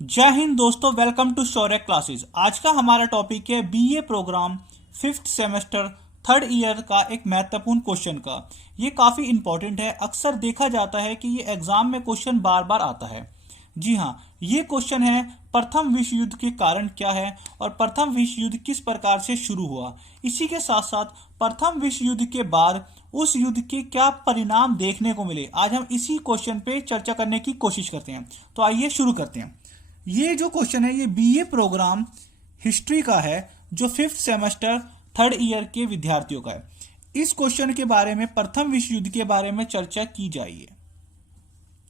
जय हिंद दोस्तों, welcome to Shaurya classes. आज का हमारा टॉपिक है BA program fifth semester third year का एक महत्वपूर्ण क्वेश्चन का। ये काफ़ी इंपॉर्टेंट है। अक्सर देखा जाता है कि ये एग्जाम में क्वेश्चन बार बार आता है। जी हाँ, ये क्वेश्चन है प्रथम विश्व युद्ध के कारण क्या है और प्रथम विश्व युद्ध किस प्रकार से शुरू हुआ। इसी के साथ साथ प्रथम विश्व युद्ध के बाद उस युद्ध के क्या परिणाम देखने को मिले, आज हम इसी क्वेश्चन पे चर्चा करने की कोशिश करते हैं। तो आइए शुरू करते हैं। ये जो क्वेश्चन है ये बीए प्रोग्राम हिस्ट्री का है, जो फिफ्थ सेमेस्टर थर्ड ईयर के विद्यार्थियों का है। इस क्वेश्चन के बारे में प्रथम विश्व युद्ध के बारे में चर्चा की जाएगी।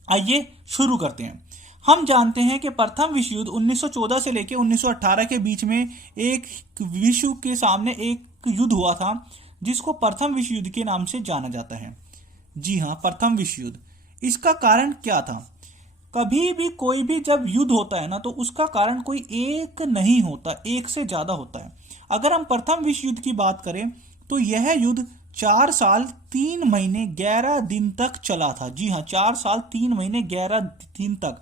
आइए शुरू करते हैं। हम जानते हैं कि प्रथम विश्व युद्ध 1914 से लेकर 1918 के बीच में एक विश्व के सामने एक युद्ध हुआ था, जिसको प्रथम विश्व युद्ध के नाम से जाना जाता है। जी हाँ, प्रथम विश्व युद्ध। इसका कारण क्या था? कभी भी कोई भी जब युद्ध होता है ना, तो उसका कारण कोई एक नहीं होता, एक से ज्यादा होता है। अगर हम प्रथम विश्व युद्ध की बात करें तो यह युद्ध 4 साल 3 महीने 11 दिन तक चला था। जी हाँ, 4 साल 3 महीने 11 दिन तक।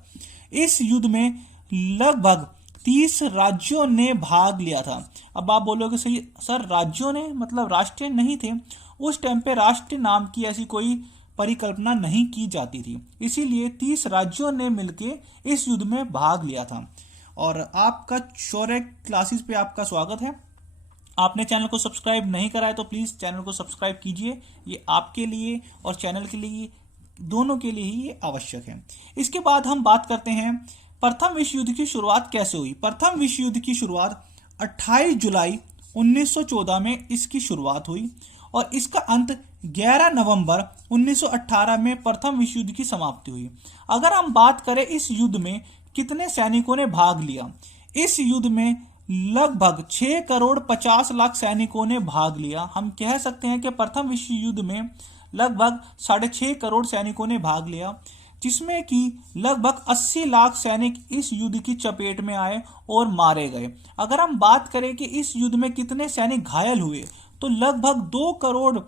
इस युद्ध में लगभग 30 राज्यों ने भाग लिया था। अब आप बोलोगे सही सर, राज्यों ने मतलब राष्ट्र नहीं थे। उस टाइम पे राष्ट्र नाम की ऐसी कोई परिकल्पना नहीं की जाती थी, इसीलिए 30 राज्यों ने मिलकर इस युद्ध में भाग लिया था। और आपका शौर्य क्लासेस पे आपका स्वागत है। आपने चैनल को सब्सक्राइब नहीं करा है तो प्लीज़ चैनल को सब्सक्राइब कीजिए। ये आपके लिए और चैनल के लिए, दोनों के लिए ही ये आवश्यक है। इसके बाद हम बात करते हैं प्रथम विश्व युद्ध की शुरुआत कैसे हुई। प्रथम विश्व युद्ध की शुरुआत 28 जुलाई 1914 में इसकी शुरुआत हुई और इसका अंत 11 नवंबर 1918 में प्रथम विश्व युद्ध की समाप्ति हुई। अगर हम बात करें इस युद्ध में कितने सैनिकों ने भाग लिया, इस युद्ध में लगभग 6 करोड़ 50 लाख सैनिकों ने भाग लिया। हम कह सकते हैं कि प्रथम विश्व युद्ध में लगभग 6.5 करोड़ सैनिकों ने भाग लिया, जिसमें कि लगभग 80 लाख सैनिक इस युद्ध की चपेट में आए और मारे गए। अगर हम बात करें कि इस युद्ध में कितने सैनिक घायल हुए, तो लगभग 2 करोड़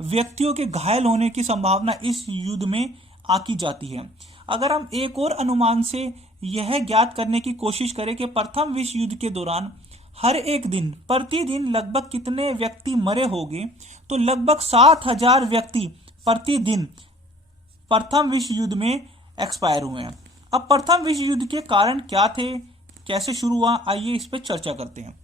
व्यक्तियों के घायल होने की संभावना इस युद्ध में आकी जाती है। अगर हम एक और अनुमान से यह ज्ञात करने की कोशिश करें कि प्रथम विश्व युद्ध के दौरान हर एक दिन प्रतिदिन लगभग कितने व्यक्ति मरे होंगे, तो लगभग 7,000 व्यक्ति प्रतिदिन प्रथम विश्व युद्ध में एक्सपायर हुए हैं। अब प्रथम विश्व युद्ध के कारण क्या थे, कैसे शुरू हुआ, आइए इस पर चर्चा करते हैं।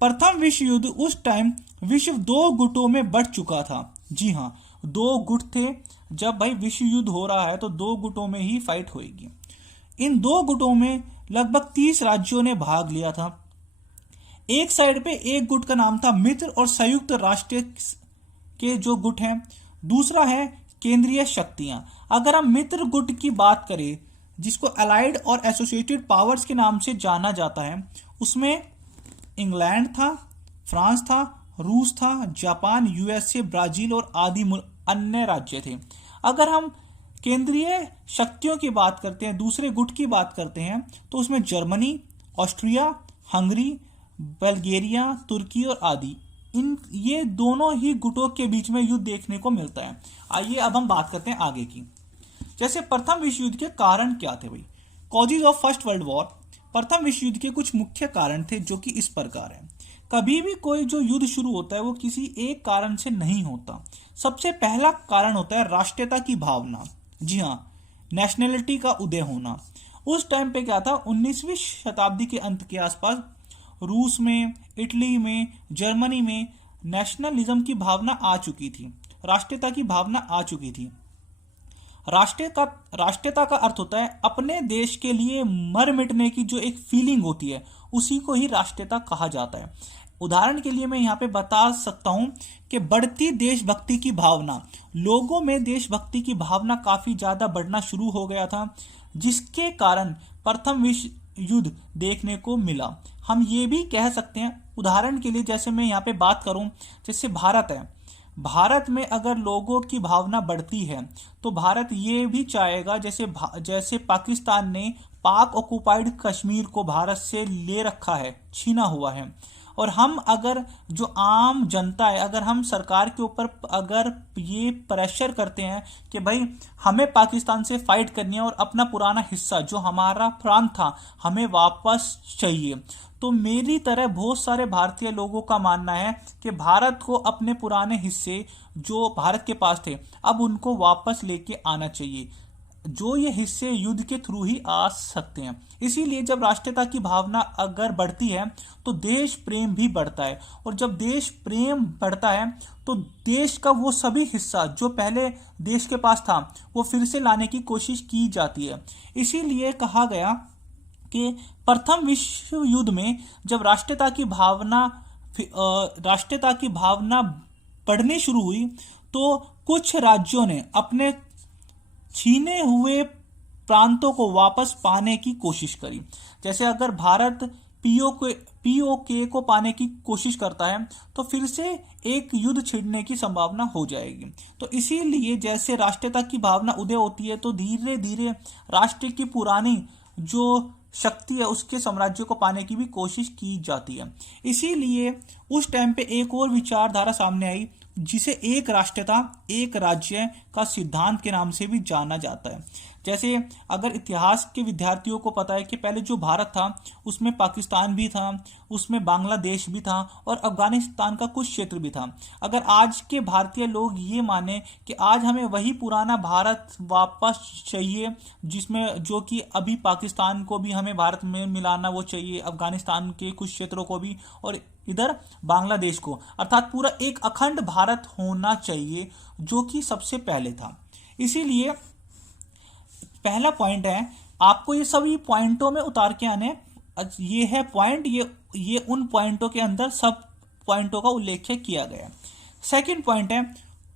प्रथम विश्व युद्ध उस टाइम विश्व 2 गुटों में बढ़ चुका था। जी हाँ, 2 गुट थे। जब भाई विश्व युद्ध हो रहा है तो 2 गुटों में ही फाइट होगी। इन 2 गुटों में लगभग 30 राज्यों ने भाग लिया था। एक साइड पे एक गुट का नाम था मित्र और संयुक्त राष्ट्र के जो गुट हैं, दूसरा है केंद्रीय शक्तियां। अगर हम मित्र गुट की बात करें, जिसको अलाइड और एसोसिएटेड पावर्स के नाम से जाना जाता है, उसमें इंग्लैंड था, फ्रांस था, रूस था, जापान, यूएसए, ब्राजील और आदि अन्य राज्य थे। अगर हम केंद्रीय शक्तियों की बात करते हैं, दूसरे गुट की बात करते हैं, तो उसमें जर्मनी, ऑस्ट्रिया, हंगरी, बल्गेरिया, तुर्की और आदि, ये दोनों ही गुटों के बीच में युद्ध देखने को मिलता है। आइए अब हम बात करते हैं आगे की। जैसे प्रथम विश्व युद्ध के कारण क्या थे भाई, causes of first world war. प्रथम विश्व युद्ध के कुछ मुख्य कारण थे जो कि इस प्रकार है। कभी भी कोई जो युद्ध शुरू होता है वो किसी एक कारण से नहीं होता। सबसे पहला कारण होता है राष्ट्रीयता की भावना। जी हाँ, नेशनलिटी का उदय होना। उस टाइम पे क्या था, 19वीं शताब्दी के अंत के आसपास रूस में, इटली में, जर्मनी में नेशनलिज्म की भावना आ चुकी थी, राष्ट्रीयता की भावना आ चुकी थी। राष्ट्रीयता का अर्थ होता है अपने देश के लिए मर मिटने की जो एक फीलिंग होती है, उसी को ही राष्ट्रीयता कहा जाता है। उदाहरण के लिए मैं यहाँ पे बता सकता हूँ कि बढ़ती देशभक्ति की भावना, लोगों में देशभक्ति की भावना काफी ज्यादा बढ़ना शुरू हो गया था, जिसके कारण प्रथम विश्व युद्ध देखने को मिला। हम ये भी कह सकते हैं, उदाहरण के लिए जैसे मैं यहाँ पे बात करूँ, जैसे भारत है, भारत में अगर लोगों की भावना बढ़ती है तो भारत ये भी चाहेगा, जैसे पाकिस्तान ने पाक ऑक्युपाइड कश्मीर को भारत से ले रखा है, छीना हुआ है, और हम अगर जो आम जनता है, अगर हम सरकार के ऊपर अगर ये प्रेशर करते हैं कि भाई हमें पाकिस्तान से फाइट करनी है और अपना पुराना हिस्सा जो हमारा प्रांत था हमें वापस चाहिए, तो मेरी तरह बहुत सारे भारतीय लोगों का मानना है कि भारत को अपने पुराने हिस्से जो भारत के पास थे अब उनको वापस लेके आना चाहिए, जो ये हिस्से युद्ध के थ्रू ही आ सकते हैं। इसीलिए जब राष्ट्रीयता की भावना अगर बढ़ती है तो देश प्रेम भी बढ़ता है, और जब देश प्रेम बढ़ता है तो देश का वो सभी हिस्सा जो पहले देश के पास था वो फिर से लाने की कोशिश की जाती है। इसीलिए कहा गया कि प्रथम विश्व युद्ध में जब राष्ट्रीयता की भावना बढ़नी शुरू हुई तो कुछ राज्यों ने अपने छीने हुए प्रांतों को वापस पाने की कोशिश करी। जैसे अगर भारत पीओके को पाने की कोशिश करता है तो फिर से एक युद्ध छिड़ने की संभावना हो जाएगी। तो इसीलिए जैसे राष्ट्रीयता की भावना उदय होती है तो धीरे धीरे राष्ट्र की पुरानी जो शक्ति है उसके साम्राज्य को पाने की भी कोशिश की जाती है। इसीलिए उस टाइम पे एक और विचारधारा सामने आई जिसे एक राष्ट्रता एक राज्य का सिद्धांत के नाम से भी जाना जाता है। जैसे अगर इतिहास के विद्यार्थियों को पता है कि पहले जो भारत था उसमें पाकिस्तान भी था, उसमें बांग्लादेश भी था और अफगानिस्तान का कुछ क्षेत्र भी था। अगर आज के भारतीय लोग ये माने कि आज हमें वही पुराना भारत वापस चाहिए जिसमें जो कि अभी पाकिस्तान को भी हमें भारत में मिलाना वो चाहिए, अफगानिस्तान के कुछ क्षेत्रों को भी और इधर बांग्लादेश को, अर्थात पूरा एक अखंड भारत होना चाहिए जो कि सबसे पहले था। इसीलिए पहला पॉइंट है, आपको ये सभी पॉइंटों में उतार के आने, ये है पॉइंट, ये उन पॉइंटों के अंदर सब पॉइंटों का उल्लेख किया गया है। सेकंड पॉइंट है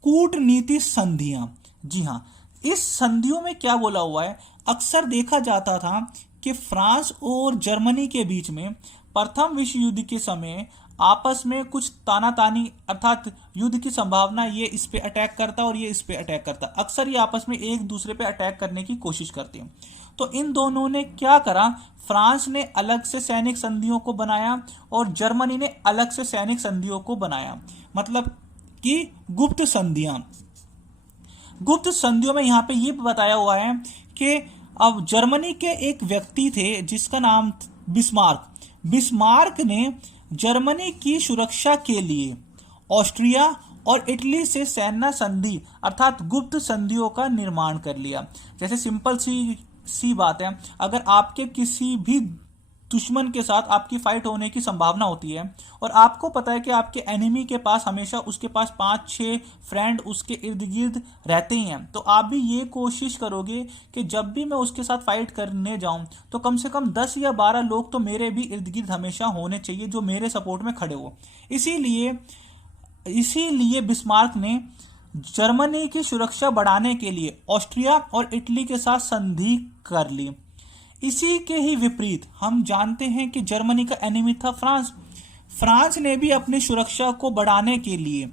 कूटनीति संधियां। जी हाँ, इस संधियों में क्या बोला हुआ है, अक्सर देखा जाता था कि फ्रांस और जर्मनी के बीच में प्रथम विश्व युद्ध के समय आपस में कुछ तानातानी अर्थात युद्ध की संभावना, ये इस पे अटैक करता और ये इस पे अटैक करता, अक्सर ये आपस में एक दूसरे पे अटैक करने की कोशिश करते हैं। तो इन दोनों ने क्या करा, फ्रांस ने अलग से सैनिक संधियों को बनाया और जर्मनी ने अलग से सैनिक संधियों को बनाया, मतलब कि गुप्त संधियां। गुप्त संधियों में यहाँ पे ये बताया हुआ है कि अब जर्मनी के एक व्यक्ति थे जिसका नाम बिस्मार्क ने जर्मनी की सुरक्षा के लिए ऑस्ट्रिया और इटली से सैन्य संधि अर्थात गुप्त संधियों का निर्माण कर लिया। जैसे सिंपल सी बात है, अगर आपके किसी भी दुश्मन के साथ आपकी फाइट होने की संभावना होती है और आपको पता है कि आपके एनिमी के पास हमेशा उसके पास 5-6 फ्रेंड उसके इर्द गिर्द रहते ही हैं, तो आप भी ये कोशिश करोगे कि जब भी मैं उसके साथ फाइट करने जाऊं तो कम से कम 10 या 12 लोग तो मेरे भी इर्द गिर्द हमेशा होने चाहिए जो मेरे सपोर्ट में खड़े हो। इसीलिए बिस्मार्क ने जर्मनी की सुरक्षा बढ़ाने के लिए ऑस्ट्रिया और इटली के साथ संधि कर ली। इसी के ही विपरीत हम जानते हैं कि जर्मनी का एनिमी था फ्रांस ने भी अपनी सुरक्षा को बढ़ाने के लिए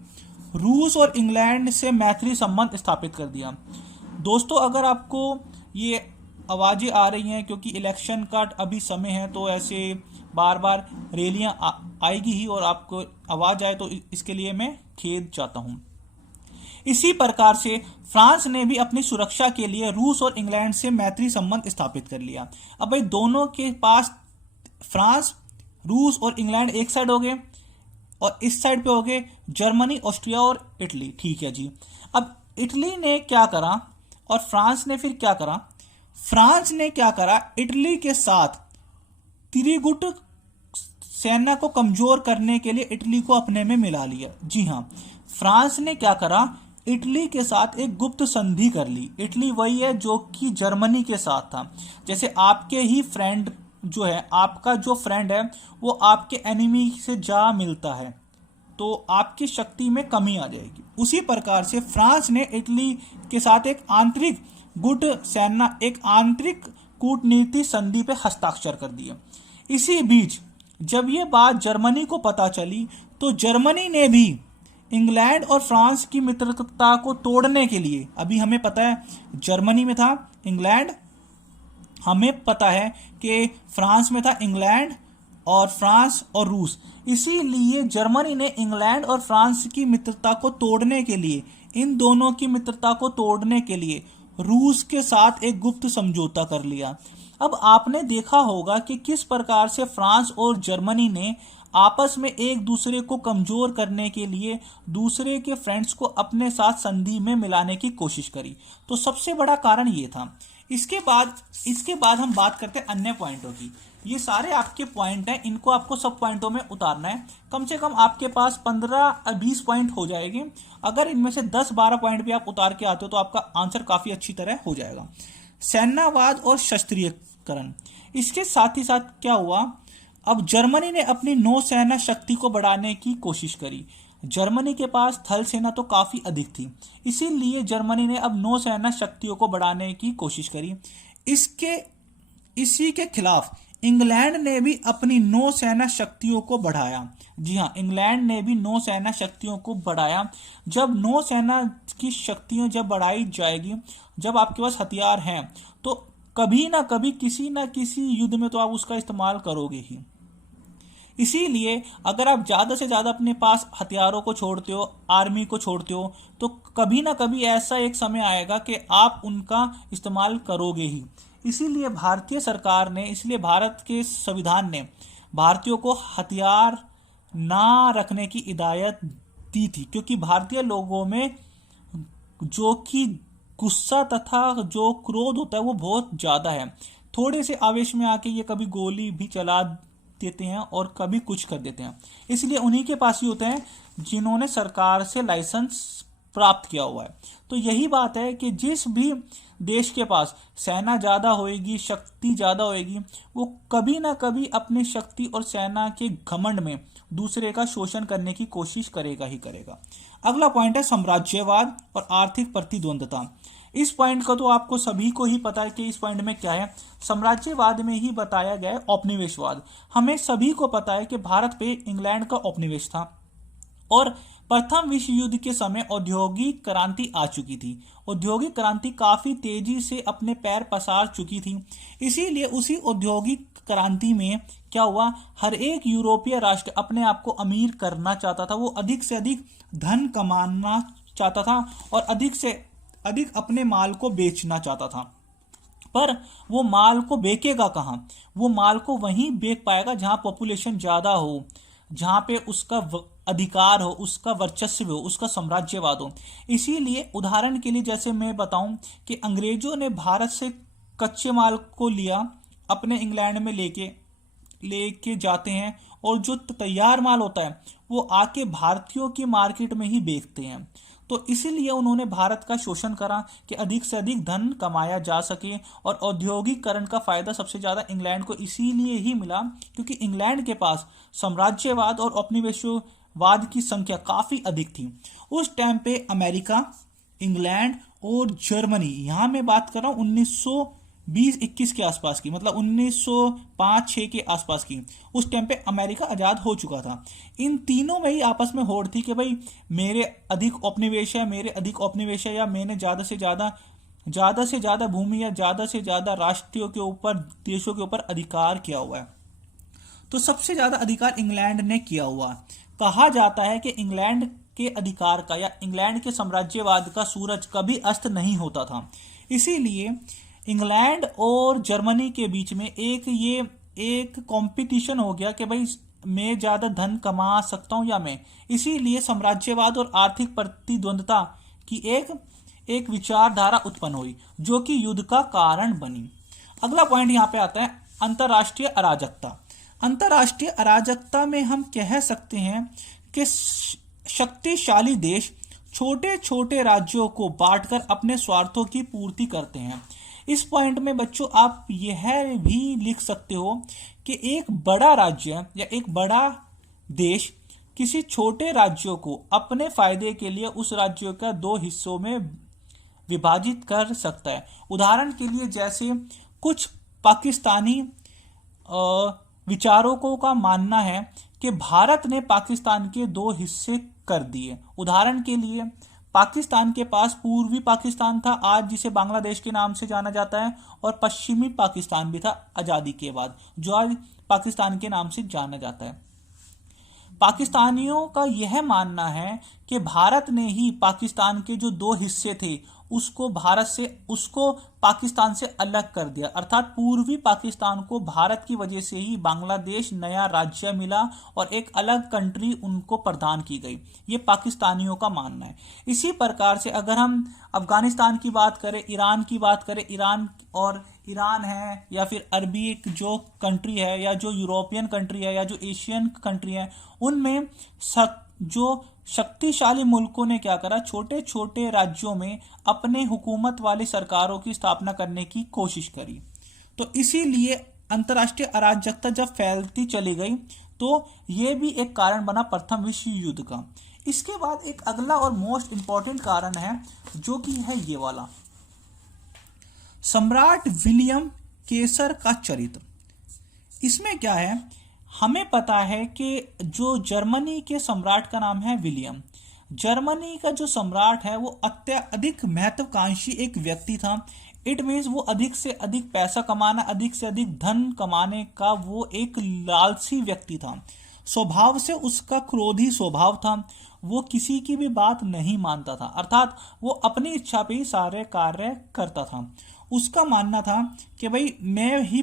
रूस और इंग्लैंड से मैत्री संबंध स्थापित कर दिया। दोस्तों, अगर आपको ये आवाज़ें आ रही हैं क्योंकि इलेक्शन का अभी समय है तो ऐसे बार बार रैलियां आएगी ही और आपको आवाज़ आए तो इसके लिए मैं खेद चाहता हूँ। इसी प्रकार से फ्रांस ने भी अपनी सुरक्षा के लिए रूस और इंग्लैंड से मैत्री संबंध स्थापित कर लिया। अब भाई दोनों के पास फ्रांस, रूस और इंग्लैंड एक साइड हो गए और इस साइड पे हो गए जर्मनी, ऑस्ट्रिया और इटली। ठीक है जी। अब इटली ने क्या करा और फ्रांस ने फिर क्या करा? फ्रांस ने क्या करा, इटली के साथ त्रिगुट सेना को कमजोर करने के लिए इटली को अपने में मिला लिया। जी हाँ, फ्रांस ने क्या करा, इटली के साथ एक गुप्त संधि कर ली। इटली वही है जो कि जर्मनी के साथ था। जैसे आपके ही फ्रेंड जो है, आपका जो फ्रेंड है वो आपके एनिमी से जा मिलता है तो आपकी शक्ति में कमी आ जाएगी। उसी प्रकार से फ्रांस ने इटली के साथ एक आंतरिक गुट सेना, एक आंतरिक कूटनीति संधि पे हस्ताक्षर कर दिए। इसी बीच जब ये बात जर्मनी को पता चली तो जर्मनी ने भी इंग्लैंड और फ्रांस की मित्रता को तोड़ने के लिए, अभी हमें पता है जर्मनी में था इंग्लैंड, हमें पता है कि फ्रांस में था इंग्लैंड, और फ्रांस और रूस। इसीलिए जर्मनी ने इंग्लैंड और फ्रांस की मित्रता को तोड़ने के लिए, इन दोनों की मित्रता को तोड़ने के लिए रूस के साथ एक गुप्त समझौता कर लिया। अब आपने देखा होगा कि किस प्रकार से फ्रांस और जर्मनी ने आपस में एक दूसरे को कमजोर करने के लिए दूसरे के फ्रेंड्स को अपने साथ संधि में मिलाने की कोशिश करी। तो सबसे बड़ा कारण ये था। इसके बाद हम बात करते हैं अन्य पॉइंटों की। ये सारे आपके पॉइंट हैं, इनको आपको सब पॉइंटों में उतारना है। कम से कम आपके पास 15-20 पॉइंट हो जाएंगे। अगर इनमें से 10-12 पॉइंट भी आप उतार के आते हो तो आपका आंसर काफी अच्छी तरह हो जाएगा। सेनावाद और शस्त्रीकरण, इसके साथ ही साथ क्या हुआ, अब जर्मनी ने अपनी नौसेना शक्ति को बढ़ाने की कोशिश करी। जर्मनी के पास थल सेना तो काफी अधिक थी, इसीलिए जर्मनी ने अब नौसेना शक्तियों को बढ़ाने की कोशिश करी। इसी के खिलाफ इंग्लैंड ने भी अपनी नौसेना शक्तियों को बढ़ाया। जी हाँ, इंग्लैंड ने भी नौसेना शक्तियों को बढ़ाया। जब नौसेना की शक्तियां जब बढ़ाई जाएगी, जब आपके पास हथियार हैं, तो कभी ना कभी किसी ना किसी युद्ध में तो आप उसका इस्तेमाल करोगे ही। इसीलिए अगर आप ज़्यादा से ज़्यादा अपने पास हथियारों को छोड़ते हो, आर्मी को छोड़ते हो, तो कभी ना कभी ऐसा एक समय आएगा कि आप उनका इस्तेमाल करोगे ही। इसीलिए भारतीय सरकार ने, इसलिए भारत के संविधान ने भारतीयों को हथियार ना रखने की हिदायत दी थी, क्योंकि भारतीय लोगों में जो कि गुस्सा तथा जो क्रोध होता है वो बहुत ज़्यादा है। थोड़े से आवेश में आके ये कभी गोली भी चला देते हैं और कभी कुछ कर देते हैं। इसलिए उन्हीं के पास ही होते हैं जिन्होंने सरकार से लाइसेंस प्राप्त किया हुआ है। तो यही बात है कि जिस भी देश के पास सेना ज़्यादा होएगी, शक्ति ज़्यादा होएगी, वो कभी ना कभी अपनी शक्ति और सेना के घमंड में दूसरे का शोषण करने की कोशिश करेगा ही करेगा। अगला पॉइंट है साम्राज्यवाद और आर्थिक प्रतिद्वंद्विता। इस पॉइंट का तो आपको सभी को ही पता है कि इस पॉइंट में क्या है। साम्राज्यवाद में ही बताया गया है औपनिवेशवाद। हमें सभी को पता है कि भारत पे इंग्लैंड का औपनिवेश था और प्रथम विश्व युद्ध के समय औद्योगिक क्रांति आ चुकी थी। औद्योगिक क्रांति काफी तेजी से अपने पैर पसार चुकी थी। इसीलिए उसी औद्योगिक क्रांति में क्या हुआ, हर एक यूरोपीय राष्ट्र अपने आप को अमीर करना चाहता था। वो अधिक से अधिक धन कमाना चाहता था और अधिक से अधिक अपने माल को बेचना चाहता था। पर वो माल को बेचेगा कहाँ? वो माल को वहीं बेच पाएगा जहां पॉपुलेशन ज्यादा हो, जहां पे उसका अधिकार हो, उसका वर्चस्व हो, उसका साम्राज्यवाद हो। इसीलिए उदाहरण के लिए जैसे मैं बताऊं कि अंग्रेजों ने भारत से कच्चे माल को लिया, अपने इंग्लैंड में लेके जाते हैं और जो तैयार माल होता है वो आके भारतीयों की मार्केट में ही बेचते हैं। तो इसीलिए उन्होंने भारत का शोषण करा कि अधिक से अधिक धन कमाया जा सके। और औद्योगिकरण का फायदा सबसे ज्यादा इंग्लैंड को इसीलिए ही मिला क्योंकि इंग्लैंड के पास साम्राज्यवाद और औपनिवेशवाद की संख्या काफी अधिक थी। उस टाइम पे अमेरिका, इंग्लैंड और जर्मनी, यहां मैं बात कर रहा हूं 1920-21 के आसपास की, मतलब 1905-6 के आसपास की। उस टाइम पे अमेरिका आजाद हो चुका था। इन तीनों में ही आपस में होड़ थी कि भाई मेरे अधिक औपनिवेश है, मेरे अधिक औपनिवेश है, या मैंने ज्यादा से ज्यादा भूमि या ज्यादा से ज्यादा राष्ट्रों के ऊपर, देशों के ऊपर अधिकार किया हुआ है। तो सबसे ज्यादा अधिकार इंग्लैंड ने किया हुआ। कहा जाता है कि इंग्लैंड के अधिकार का या इंग्लैंड के साम्राज्यवाद का सूरज कभी अस्त नहीं होता था। इसीलिए इंग्लैंड और जर्मनी के बीच में एक कंपटीशन हो गया कि भाई मैं ज्यादा धन कमा सकता हूं या मैं। इसीलिए साम्राज्यवाद और आर्थिक प्रतिद्वंद्विता की एक विचारधारा उत्पन्न हुई जो कि युद्ध का कारण बनी। अगला पॉइंट यहां पे आता है अंतरराष्ट्रीय अराजकता। अंतरराष्ट्रीय अराजकता में हम कह सकते हैं कि शक्तिशाली देश छोटे छोटे राज्यों को बांटकर अपने स्वार्थों की पूर्ति करते हैं। इस पॉइंट में बच्चों आप यह भी लिख सकते हो कि एक बड़ा राज्य या एक बड़ा देश किसी छोटे राज्यों को अपने फायदे के लिए उस राज्य का 2 हिस्सों में विभाजित कर सकता है। उदाहरण के लिए जैसे कुछ पाकिस्तानी विचारकों का मानना है कि भारत ने पाकिस्तान के 2 हिस्से कर दिए। उदाहरण के लिए पाकिस्तान के पास पूर्वी पाकिस्तान था, आज जिसे बांग्लादेश के नाम से जाना जाता है, और पश्चिमी पाकिस्तान भी था आज़ादी के बाद, जो आज पाकिस्तान के नाम से जाना जाता है। पाकिस्तानियों का यह मानना है कि भारत ने ही पाकिस्तान के जो दो हिस्से थे उसको पाकिस्तान से अलग कर दिया, अर्थात पूर्वी पाकिस्तान को भारत की वजह से ही बांग्लादेश नया राज्य मिला और एक अलग कंट्री उनको प्रदान की गई। ये पाकिस्तानियों का मानना है। इसी प्रकार से अगर हम अफगानिस्तान की बात करें, ईरान की बात करें, ईरान है या फिर अरबी एक जो कंट्री है या जो यूरोपियन कंट्री है या जो एशियन कंट्री है, उनमें जो शक्तिशाली मुल्कों ने क्या करा, छोटे छोटे राज्यों में अपने हुकूमत वाली सरकारों की स्थापना करने की कोशिश करी। तो इसीलिए अंतर्राष्ट्रीय अराजकता जब फैलती चली गई तो ये भी एक कारण बना प्रथम विश्व युद्ध का। इसके बाद एक अगला और मोस्ट इंपॉर्टेंट कारण है जो कि है ये वाला, सम्राट विलियम केसर का चरित्र। इसमें क्या है, हमें पता है कि जो जर्मनी के सम्राट का नाम है विलियम, जर्मनी का जो सम्राट है वो अत्यधिक महत्वाकांक्षी एक व्यक्ति था। इट मीन्स वो अधिक से अधिक पैसा कमाना, अधिक से अधिक धन कमाने का वो एक लालची व्यक्ति था। स्वभाव से उसका क्रोधी स्वभाव था, वो किसी की भी बात नहीं मानता था, अर्थात वो अपनी इच्छा पे ही सारे कार्य करता था। उसका मानना था कि भाई मैं ही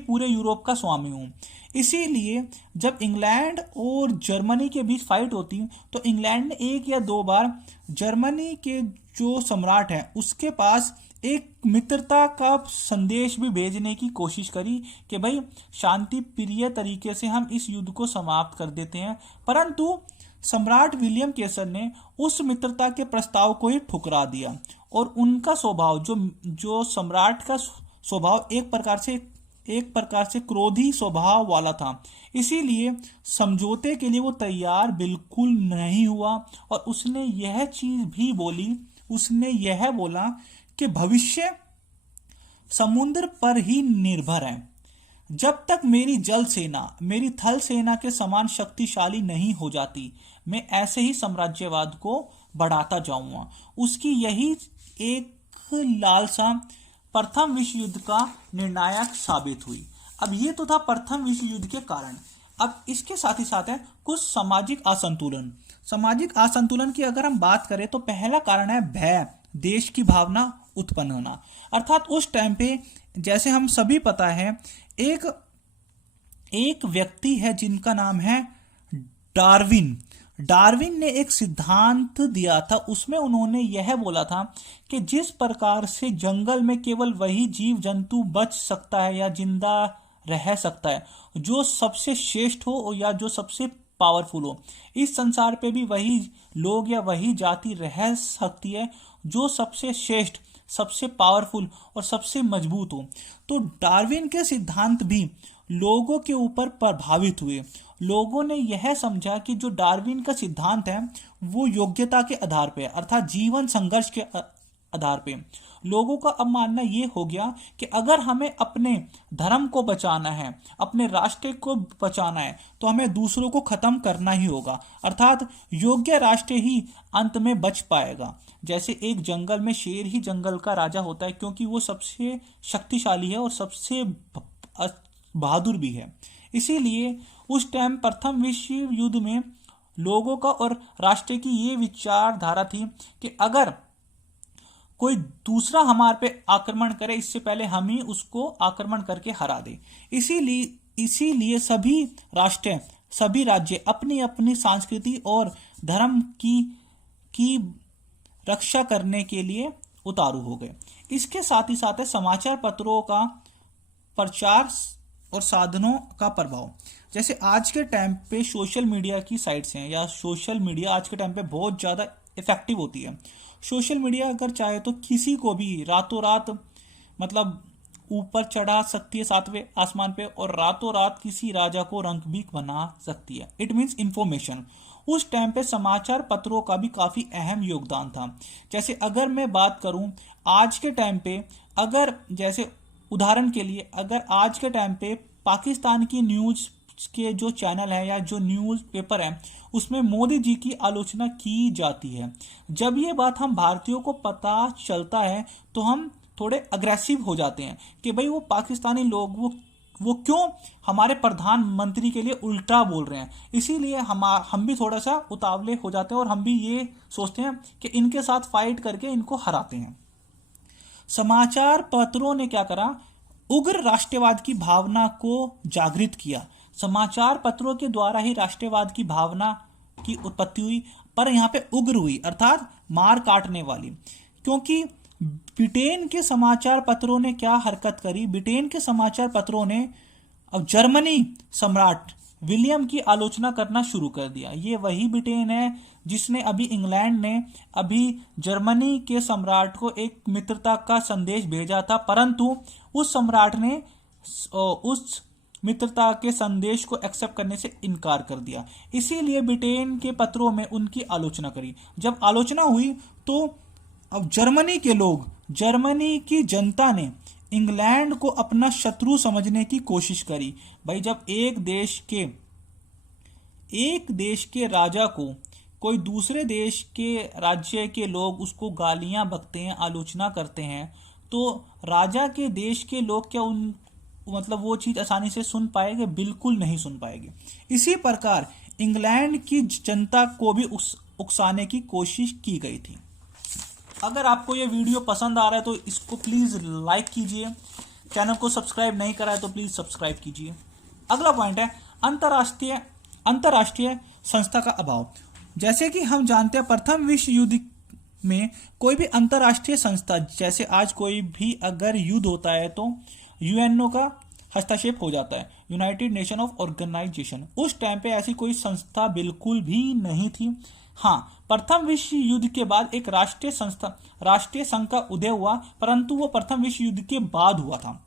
पूरे यूरोप का स्वामी हूँ। इसीलिए जब इंग्लैंड और जर्मनी के बीच फाइट होती तो इंग्लैंड ने एक या दो बार जर्मनी के जो सम्राट है उसके पास एक मित्रता का संदेश भी भेजने की कोशिश करी कि भाई शांति प्रिय तरीके से हम इस युद्ध को समाप्त कर देते हैं, परंतु सम्राट विलियम केसर ने उस मित्रता के प्रस्ताव को ही ठुकरा दिया। और उनका स्वभाव जो सम्राट का स्वभाव एक प्रकार से क्रोधी स्वभाव वाला था, इसीलिए समझौते के लिए वो तैयार बिल्कुल नहीं हुआ। और उसने यह चीज भी बोली, उसने यह बोला कि भविष्य समुद्र पर ही निर्भर है। जब तक मेरी जल सेना मेरी थल सेना के समान शक्तिशाली नहीं हो जाती, मैं ऐसे ही साम्राज्यवाद को बढ़ाता जाऊंगा। उसकी यही एक लालसा प्रथम विश्व युद्ध का निर्णायक साबित हुई। अब ये तो था प्रथम विश्व युद्ध के कारण। अब इसके साथ ही साथ है कुछ सामाजिक असंतुलन। सामाजिक असंतुलन की अगर हम बात करें तो पहला कारण है भय, देश की भावना उत्पन्न होना। अर्थात उस टाइम पे जैसे हम सभी पता है एक व्यक्ति है जिनका नाम है डार्विन। डार्विन ने एक सिद्धांत दिया था, उसमें उन्होंने यह बोला था कि जिस प्रकार से जंगल में केवल वही जीव जंतु बच सकता है या जिंदा रह सकता है जो सबसे श्रेष्ठ हो या जो सबसे पावरफुल हो, इस संसार पे भी वही लोग या वही जाति रह सकती है जो सबसे श्रेष्ठ, सबसे पावरफुल और सबसे मजबूत हो। तो डार्विन के सिद्धांत भी लोगों के ऊपर प्रभावित हुए। लोगों ने यह समझा कि जो डार्विन का सिद्धांत है वो योग्यता के आधार पे है, अर्थात जीवन संघर्ष के आधार पे। लोगों का अब मानना ये हो गया कि अगर हमें अपने धर्म को बचाना है, अपने राष्ट्र को बचाना है, तो हमें दूसरों को खत्म करना ही होगा, अर्थात योग्य राष्ट्र ही अंत में बच पाएगा। जैसे एक जंगल में शेर ही जंगल का राजा होता है, क्योंकि वो सबसे शक्तिशाली है और सबसे बहादुर भी है। इसीलिए उस टाइम प्रथम विश्व युद्ध में लोगों का और राष्ट्र की ये विचारधारा थी कि अगर कोई दूसरा हमारे पे आक्रमण करे, इससे पहले हम ही उसको आक्रमण करके हरा दे। इसीलिए सभी राज्य अपनी अपनी संस्कृति और धर्म की रक्षा करने के लिए उतारू हो गए। इसके साथ ही साथ समाचार पत्रों का प्रचार और साधनों का प्रभाव। जैसे आज के टाइम पे सोशल मीडिया की साइट्स हैं, या सोशल मीडिया आज के टाइम पे बहुत ज़्यादा इफेक्टिव होती है। सोशल मीडिया अगर चाहे तो किसी को भी रातों रात मतलब ऊपर चढ़ा सकती है 7वें आसमान पे, और रातों रात किसी राजा को रंक भी बना सकती है। It means information. उस टाइम पे समाचार पत्रों का भी काफ़ी अहम योगदान था। जैसे अगर मैं बात करूं आज के टाइम पे, अगर जैसे उदाहरण के लिए अगर आज के टाइम पे पाकिस्तान की न्यूज़ के जो चैनल है या जो न्यूज़ पेपर है उसमें मोदी जी की आलोचना की जाती है। जब ये बात हम भारतीयों को पता चलता है तो हम थोड़े अग्रेसिव हो जाते हैं कि भाई वो पाकिस्तानी लोग वो क्यों हमारे प्रधानमंत्री के लिए उल्टा बोल रहे हैं। इसीलिए हम भी थोड़ा सा उतावले हो जाते हैं और हम भी ये सोचते हैं कि इनके साथ फाइट करके इनको हराते हैं। समाचार पत्रों ने क्या करा, उग्र राष्ट्रवाद की भावना को जागृत किया। समाचार पत्रों के द्वारा ही राष्ट्रवाद की भावना की उत्पत्ति हुई, पर यहाँ पे उग्र हुई अर्थात मार काटने वाली। क्योंकि ब्रिटेन के समाचार पत्रों ने क्या हरकत करी, ब्रिटेन के समाचार पत्रों ने अब जर्मनी सम्राट विलियम की आलोचना करना शुरू कर दिया। ये वही ब्रिटेन है जिसने अभी इंग्लैंड ने अभी जर्मनी के सम्राट को एक मित्रता का संदेश भेजा था, परंतु उस सम्राट ने उस मित्रता के संदेश को एक्सेप्ट करने से इनकार कर दिया। इसीलिए ब्रिटेन के पत्रों में उनकी आलोचना करी। जब आलोचना हुई तो अब जर्मनी के लोग, जर्मनी की जनता ने इंग्लैंड को अपना शत्रु समझने की कोशिश करी। भाई जब एक देश के राजा को कोई दूसरे देश के राज्य के लोग उसको गालियां बकते हैं, आलोचना करते हैं, तो राजा के देश के लोग क्या मतलब वो चीज आसानी से सुन पाएंगे? बिल्कुल नहीं सुन पाएंगे। इसी प्रकार इंग्लैंड की जनता को भी उकसाने की कोशिश की गई थी। अगर आपको ये वीडियो पसंद आ रहा है तो इसको प्लीज़ लाइक कीजिए, चैनल को सब्सक्राइब नहीं करा है तो प्लीज़ सब्सक्राइब कीजिए। अगला पॉइंट है अंतर्राष्ट्रीय संस्था का अभाव। जैसे कि हम जानते हैं प्रथम विश्व युद्ध में कोई भी अंतर्राष्ट्रीय संस्था, जैसे आज कोई भी अगर युद्ध होता है तो यूएनओ का हस्तक्षेप हो जाता है, यूनाइटेड नेशन ऑफ ऑर्गेनाइजेशन। उस टाइम पे ऐसी कोई संस्था बिल्कुल भी नहीं थी। हाँ, प्रथम विश्व युद्ध के बाद एक राष्ट्रीय संघ का उदय हुआ, परंतु वो प्रथम विश्व युद्ध के बाद हुआ था।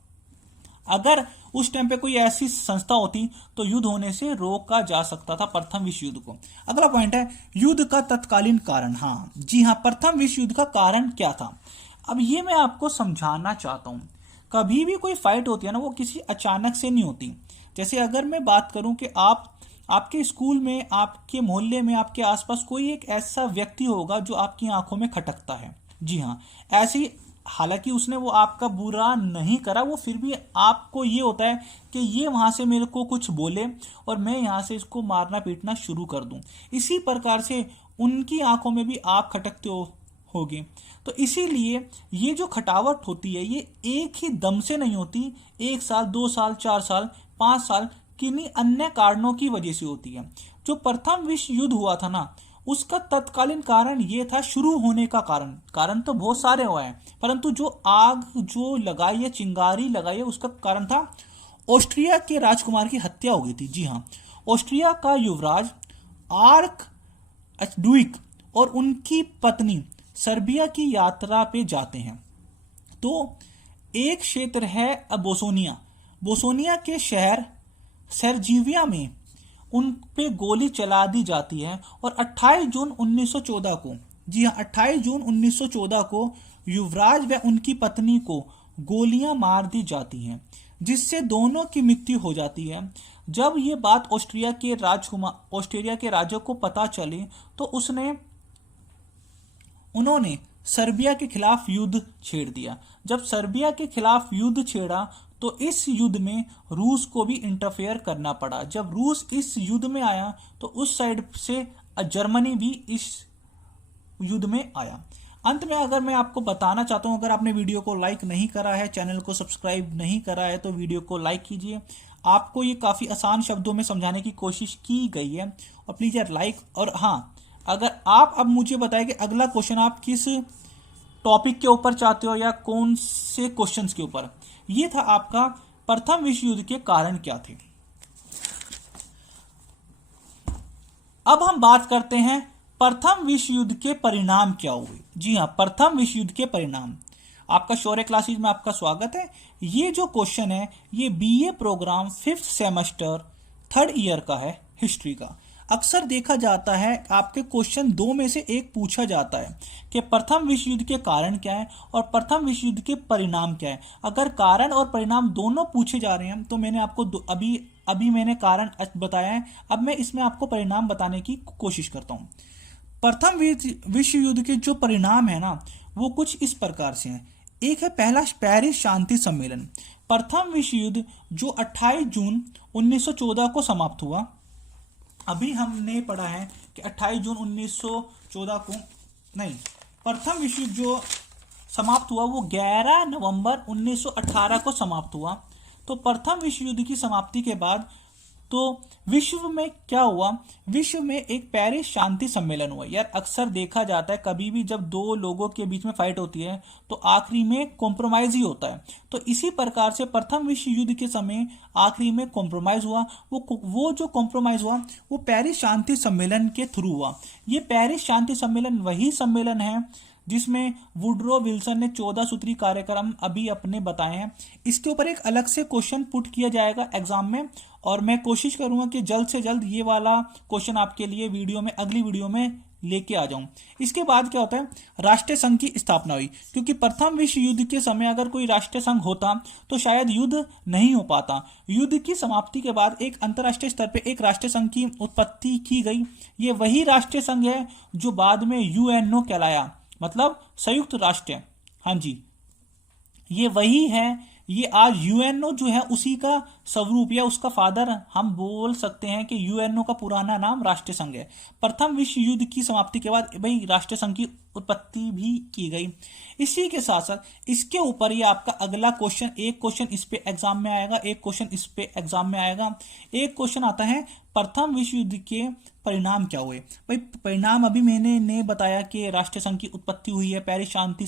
अगर उस टाइम पे कोई ऐसी संस्था होती तो युद्ध होने से रोका जा सकता था प्रथम विश्व युद्ध को। अगला पॉइंट है युद्ध का तत्कालीन कारण। हाँ जी हाँ, प्रथम विश्व युद्ध का कारण क्या था? अब ये मैं आपको समझाना चाहता हूँ। कभी भी कोई फाइट होती है ना, वो किसी अचानक से नहीं होती। जैसे अगर मैं बात करूं कि आपके स्कूल में, आपके मोहल्ले में, आपके आसपास कोई एक ऐसा व्यक्ति होगा जो आपकी आंखों में खटकता है। जी हाँ, ऐसी, हालांकि उसने वो आपका बुरा नहीं करा, वो फिर भी आपको ये होता है कि ये वहां से मेरे को कुछ बोले और मैं यहाँ से इसको मारना पीटना शुरू कर दूं। इसी प्रकार से उनकी आंखों में भी आप खटकते होगे। तो इसीलिए ये जो खटावट होती है ये एक ही दम से नहीं होती, 1 साल, 2 साल, 4 साल, 5 साल किन्हीं अन्य कारणों की वजह से होती है। जो प्रथम विश्व युद्ध हुआ था ना, उसका तत्कालीन कारण ये था, शुरू होने का कारण तो बहुत सारे हुए हैं, परंतु जो आग जो लगाई है, चिंगारी लगाई है, उसका कारण था ऑस्ट्रिया के राजकुमार की हत्या हो गई थी। जी हाँ, ऑस्ट्रिया का युवराज आर्कड्यूक और उनकी पत्नी सर्बिया की यात्रा पे जाते हैं। तो एक क्षेत्र है बोस्निया के शहर सर्जिविया में उन पे गोली चला दी जाती है और 28 जून 1914 को, जी हाँ 28 जून 1914 को युवराज व उनकी पत्नी को गोलियां मार दी जाती हैं, जिससे दोनों की मृत्यु हो जाती है। जब ये बात ऑस्ट्रिया के राजा को पता चली तो उन्होंने सर्बिया के खिलाफ युद्ध छेड़ दिया। जब सर्बिया के खिलाफ युद्ध छेड़ा तो इस युद्ध में रूस को भी इंटरफेयर करना पड़ा। जब रूस इस युद्ध में आया तो उस साइड से जर्मनी भी इस युद्ध में आया। अंत में अगर मैं आपको बताना चाहता हूं, अगर आपने वीडियो को लाइक नहीं करा है, चैनल को सब्सक्राइब नहीं करा है, तो वीडियो को लाइक कीजिए। आपको ये काफ़ी आसान शब्दों में समझाने की कोशिश की गई है और प्लीज़ यार लाइक। और हाँ, अगर आप अब मुझे बताएं कि अगला क्वेश्चन आप किस टॉपिक के ऊपर चाहते हो या कौन से क्वेश्चंस के ऊपर। ये था आपका प्रथम विश्व युद्ध के कारण क्या थे। अब हम बात करते हैं प्रथम विश्व युद्ध के परिणाम क्या हुए। जी हाँ, प्रथम विश्व युद्ध के परिणाम। आपका शौर्य क्लासेज में आपका स्वागत है। ये जो क्वेश्चन है ये BA programme 5th semester 3rd year का है, हिस्ट्री का। अक्सर देखा जाता है आपके क्वेश्चन 2 में से एक पूछा जाता है कि प्रथम विश्व युद्ध के कारण क्या है और प्रथम विश्व युद्ध के परिणाम क्या है। अगर कारण और परिणाम दोनों पूछे जा रहे हैं तो मैंने आपको अभी अभी मैंने कारण बताया है, अब मैं इसमें आपको परिणाम बताने की कोशिश करता हूँ। प्रथम विश्व युद्ध के जो परिणाम है ना, वो कुछ इस प्रकार से हैं। एक है पहला पेरिस शांति सम्मेलन। प्रथम विश्व युद्ध जो 28 जून 1914 को समाप्त हुआ। अभी हमने पढ़ा है कि 28 जून 1914 को नहीं, प्रथम विश्व युद्ध जो समाप्त हुआ वो 11 नवंबर 1918 को समाप्त हुआ। तो प्रथम विश्व युद्ध की समाप्ति के बाद तो विश्व में क्या हुआ, विश्व में एक पेरिस शांति सम्मेलन हुआ। यार अक्सर देखा जाता है कभी भी जब दो लोगों के बीच में फाइट होती है तो आखिरी में कॉम्प्रोमाइज ही होता है। तो इसी प्रकार से प्रथम विश्व युद्ध के समय आखिरी में कॉम्प्रोमाइज हुआ। वो जो कॉम्प्रोमाइज हुआ वो पेरिस शांति सम्मेलन के थ्रू हुआ। ये पेरिस शांति सम्मेलन वही सम्मेलन है जिसमें वुडरो विल्सन ने 14 सूत्री कार्यक्रम अभी अपने बताए हैं। इसके ऊपर एक अलग से क्वेश्चन पुट किया जाएगा एग्जाम में, और मैं कोशिश करूंगा कि जल्द से जल्द ये वाला क्वेश्चन आपके लिए अगली वीडियो में लेके आ जाऊं। इसके बाद क्या होता है, राष्ट्रीय संघ की स्थापना हुई, क्योंकि प्रथम विश्व युद्ध के समय अगर कोई राष्ट्रीय संघ होता तो शायद युद्ध नहीं हो पाता। युद्ध की समाप्ति के बाद एक अंतर्राष्ट्रीय स्तर पे एक राष्ट्रीय संघ की उत्पत्ति की गई। ये वही राष्ट्रीय संघ है जो बाद में यूएनओ कहलाया, मतलब संयुक्त राष्ट्र। हाँ जी, ये वही है। ये आज यूएनओ जो है उसी का स्वरूप या उसका फादर हम बोल सकते हैं कि यूएनओ का पुराना नाम राष्ट्रीय संघ है। प्रथम विश्व युद्ध की समाप्ति के बाद भाई राष्ट्रीय संघ की उत्पत्ति भी की गई। इसी के साथ साथ इसके ऊपर ये आपका अगला क्वेश्चन, एक क्वेश्चन इस पे एग्जाम में आएगा, एक क्वेश्चन इस पे एग्जाम में आएगा। एक क्वेश्चन आता है प्रथम विश्व युद्ध के परिणाम क्या हुए। भाई परिणाम अभी मैंने बताया कि राष्ट्रीय संघ की उत्पत्ति हुई है, पेरिस शांति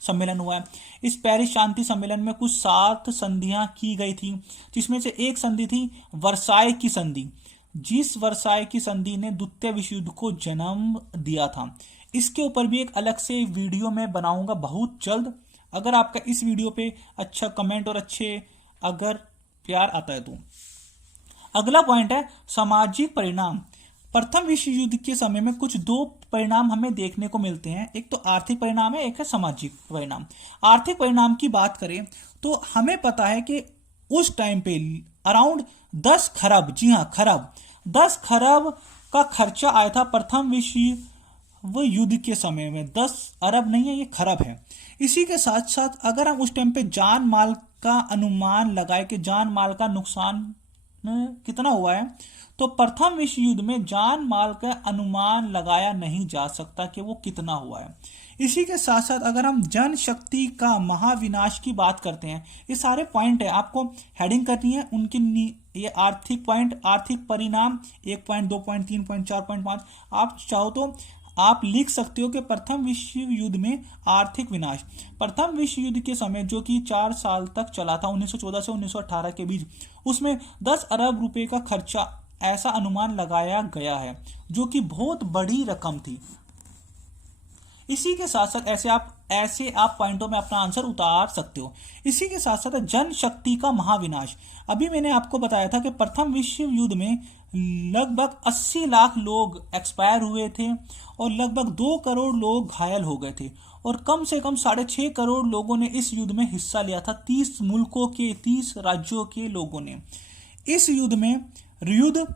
सम्मेलन हुआ है। इस पेरिस शांति सम्मेलन में कुछ 7 संधियां की गई थी, जिसमें से एक संधि थी वर्साय की संधि, जिस वर्साय की संधि ने द्वितीय विश्व युद्ध को जन्म दिया था। इसके ऊपर भी एक अलग से वीडियो मैं बनाऊंगा बहुत जल्द। अगर आपका इस वीडियो पे अच्छा कमेंट और अच्छे अगर प्यार आता है तो। अगला पॉइंट है सामाजिक परिणाम। प्रथम विश्व युद्ध के समय में कुछ 2 परिणाम हमें देखने को मिलते हैं, एक तो आर्थिक परिणाम है, एक है सामाजिक परिणाम। आर्थिक परिणाम की बात करें तो हमें पता है कि उस टाइम पे अराउंड 10 खरब, जी हाँ खरब, 10 खरब का खर्चा आया था प्रथम विश्व युद्ध के समय में। 10 अरब नहीं है, ये खरब है। इसी के साथ साथ अगर हम उस टाइम पे जान माल का अनुमान लगाए कि जान माल का नुकसान कितना हुआ है, तो प्रथम विश्व युद्ध में जान माल का अनुमान लगाया नहीं जा सकता कि वो कितना हुआ है। इसी के साथ साथ अगर हम जनशक्ति का महाविनाश की बात करते हैं, ये सारे पॉइंट है, आपको हेडिंग करनी है उनकी। ये आर्थिक पॉइंट, आर्थिक परिणाम 1 पॉइंट, 2 पॉइंट, 3 पॉइंट, 4 पॉइंट, 5 आप चाहो तो आप लिख सकते हो कि प्रथम विश्व युद्ध में आर्थिक विनाश। प्रथम विश्व युद्ध के समय जो कि 4 साल तक चला था, 1914 से 1918 के बीच, उसमें 10 अरब रुपए का खर्चा ऐसा अनुमान लगाया गया है, जो कि बहुत बड़ी रकम थी। इसी के साथ साथ ऐसे आप पॉइंटों में अपना आंसर उतार सकते हो। इसी के साथ साथ जनशक्ति का महाविनाश। अभी मैंने आपको बताया था कि प्रथम विश्व युद्ध में लगभग 80 लाख लोग एक्सपायर हुए थे और लगभग 2 करोड़ लोग घायल हो गए थे, और कम से कम 6.5 करोड़ लोगों ने इस युद्ध में हिस्सा लिया था। 30 मुल्कों के 30 राज्यों के लोगों ने इस युद्ध में युद्ध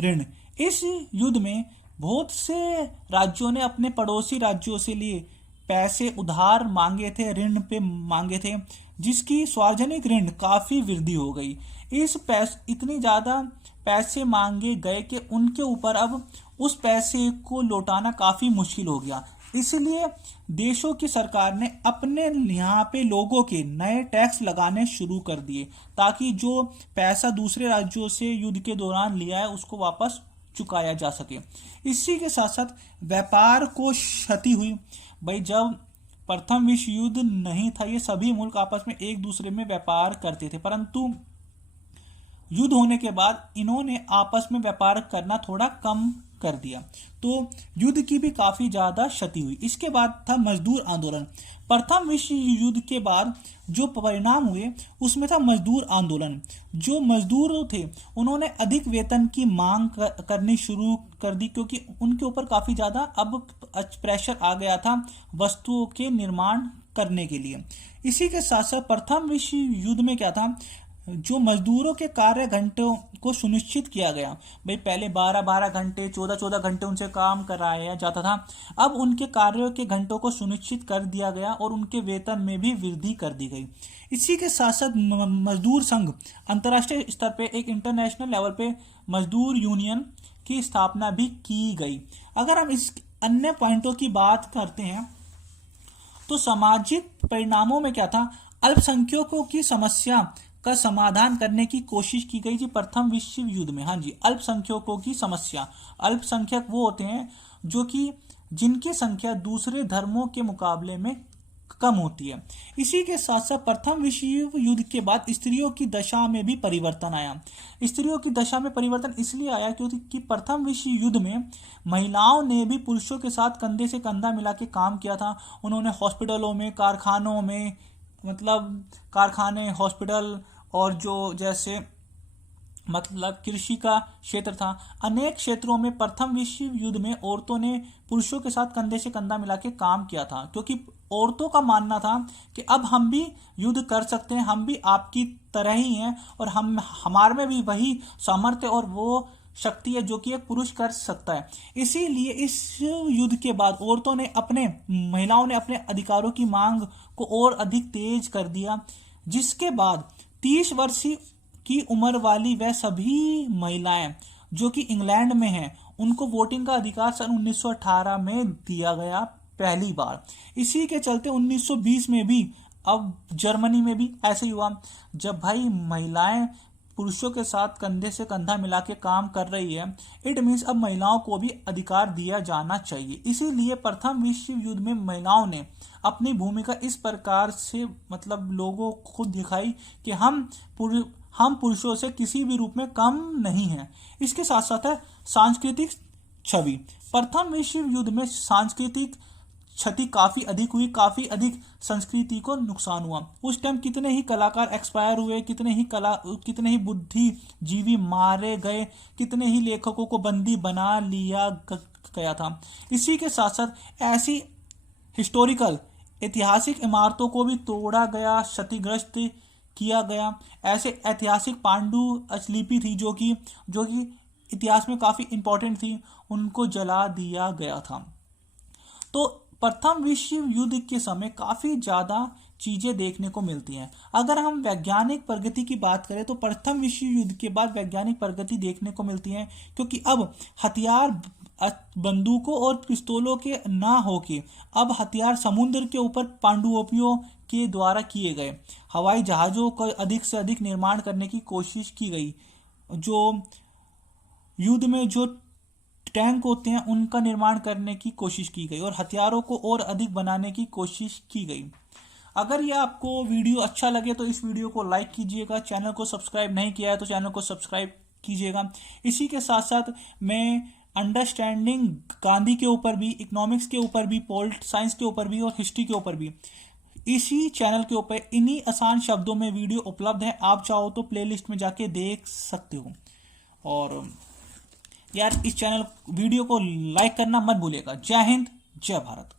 ऋण, इस युद्ध में बहुत से राज्यों ने अपने पड़ोसी राज्यों से लिए पैसे उधार मांगे थे, ऋण पे मांगे थे, जिसकी सार्वजनिक ऋण काफी वृद्धि हो गई। इतनी ज्यादा पैसे मांगे गए कि उनके ऊपर अब उस पैसे को लौटाना काफी मुश्किल हो गया। इसलिए देशों की सरकार ने अपने यहाँ पे लोगों के नए टैक्स लगाने शुरू कर दिए, ताकि जो पैसा दूसरे राज्यों से युद्ध के दौरान लिया है उसको वापस चुकाया जा सके। इसी के साथ साथ व्यापार को क्षति हुई। भाई जब प्रथम विश्व युद्ध नहीं था, ये सभी मुल्क आपस में एक दूसरे में व्यापार करते थे, परंतु युद्ध होने के बाद इन्होंने आपस में व्यापार करना थोड़ा कम कर दिया, तो युद्ध की भी काफी ज्यादा क्षति हुई। इसके बाद था मजदूर आंदोलन। प्रथम विश्व युद्ध के बाद जो परिणाम हुए उसमें था मजदूर आंदोलन। जो मजदूर थे उन्होंने अधिक वेतन की मांग करनी शुरू कर दी, क्योंकि उनके ऊपर काफी ज्यादा अब प्रेशर आ गया था वस्तुओं के निर्माण करने के लिए। इसी के साथ साथ प्रथम विश्व युद्ध में क्या था, जो मजदूरों के कार्य घंटों को सुनिश्चित किया गया। भाई पहले 12-12 घंटे 14-14 घंटे उनसे काम कराया जाता था, अब उनके कार्यों के घंटों को सुनिश्चित कर दिया गया और उनके वेतन में भी वृद्धि कर दी गई। इसी के साथ साथ मजदूर संघ, अंतर्राष्ट्रीय स्तर पे एक इंटरनेशनल लेवल पे मजदूर यूनियन की स्थापना भी की गई। अगर हम इस अन्य पॉइंटों की बात करते हैं तो सामाजिक परिणामों में क्या था, अल्पसंख्यकों की समस्या का समाधान करने की कोशिश की गई थी प्रथम विश्व युद्ध में। हाँ जी, अल्पसंख्यकों की समस्या। अल्पसंख्यक वो होते हैं जो कि जिनकी संख्या दूसरे धर्मों के मुकाबले में कम होती है। इसी के साथ साथ प्रथम विश्व युद्ध के बाद स्त्रियों की दशा में भी परिवर्तन आया। स्त्रियों की दशा में परिवर्तन इसलिए आया क्योंकि प्रथम विश्व युद्ध में महिलाओं ने भी पुरुषों के साथ कंधे से कंधा मिला के काम किया था। उन्होंने हॉस्पिटलों में, कारखानों में, मतलब कारखाने, हॉस्पिटल और जो जैसे मतलब कृषि का क्षेत्र था, अनेक क्षेत्रों में प्रथम विश्व युद्ध में औरतों ने पुरुषों के साथ कंधे से कंधा मिला के काम किया था, क्योंकि औरतों का मानना था कि अब हम भी युद्ध कर सकते हैं, हम भी आपकी तरह ही हैं और हम हमारे में भी वही सामर्थ्य और वो शक्ति है जो कि एक पुरुष कर सकता है। इसीलिए इस युद्ध के बाद महिलाओं ने अपने अधिकारों की मांग को और अधिक तेज कर दिया, जिसके बाद 30 वर्ष की उम्र वाली वह सभी महिलाएं जो कि इंग्लैंड में हैं, उनको वोटिंग का अधिकार सन 1918 में दिया गया पहली बार। इसी के चलते 1920 में भी अब जर्मनी में भी ऐसे ही हुआ, जब भाई महिलाएं पुरुषों के साथ कंधे से कंधा मिला के काम कर रही है, इट मीन्स अब महिलाओं को भी अधिकार दिया जाना चाहिए। इसीलिए प्रथम विश्व युद्ध में महिलाओं ने अपनी भूमिका इस प्रकार से मतलब लोगों को दिखाई कि हम पुरुषों से किसी भी रूप में कम नहीं हैं। इसके साथ साथ है सांस्कृतिक छवि। प्रथम विश्व युद्ध में सांस्कृतिक क्षति काफी अधिक हुई, काफी अधिक संस्कृति को नुकसान हुआ। उस टाइम कितने ही कलाकार एक्सपायर हुए, कितने ही बुद्धिजीवी मारे गए, कितने ही लेखकों को बंदी बना लिया गया था। इसी के साथ साथ ऐसी हिस्टोरिकल ऐतिहासिक इमारतों को भी तोड़ा गया, क्षतिग्रस्त किया गया। ऐसे ऐतिहासिक पांडुलिपि थी जो कि इतिहास में काफी इंपॉर्टेंट थी, उनको जला दिया गया था। तो प्रथम विश्व युद्ध के समय काफी ज्यादा चीजें देखने को मिलती हैं। अगर हम वैज्ञानिक प्रगति की बात करें तो प्रथम विश्व युद्ध के बाद वैज्ञानिक प्रगति देखने को मिलती है, क्योंकि अब हथियार बंदूकों और पिस्तौलों के ना होके अब हथियार समुद्र के ऊपर पांडुलिपियों के द्वारा किए गए। हवाई जहाजों का अधिक से अधिक निर्माण करने की कोशिश की गई। जो युद्ध में जो टैंक होते हैं उनका निर्माण करने की कोशिश की गई और हथियारों को और अधिक बनाने की कोशिश की गई। अगर ये आपको वीडियो अच्छा लगे तो इस वीडियो को लाइक कीजिएगा, चैनल को सब्सक्राइब नहीं किया है तो चैनल को सब्सक्राइब कीजिएगा। इसी के साथ साथ मैं अंडरस्टैंडिंग गांधी के ऊपर भी, इकोनॉमिक्स के ऊपर भी, पॉलिटिक्स साइंस के ऊपर भी और हिस्ट्री के ऊपर भी इसी चैनल के ऊपर इन्हीं आसान शब्दों में वीडियो उपलब्ध है। आप चाहो तो प्लेलिस्ट में जाके देख सकते हो। और यार इस वीडियो को लाइक करना मत भूलिएगा। जय हिंद, जय भारत।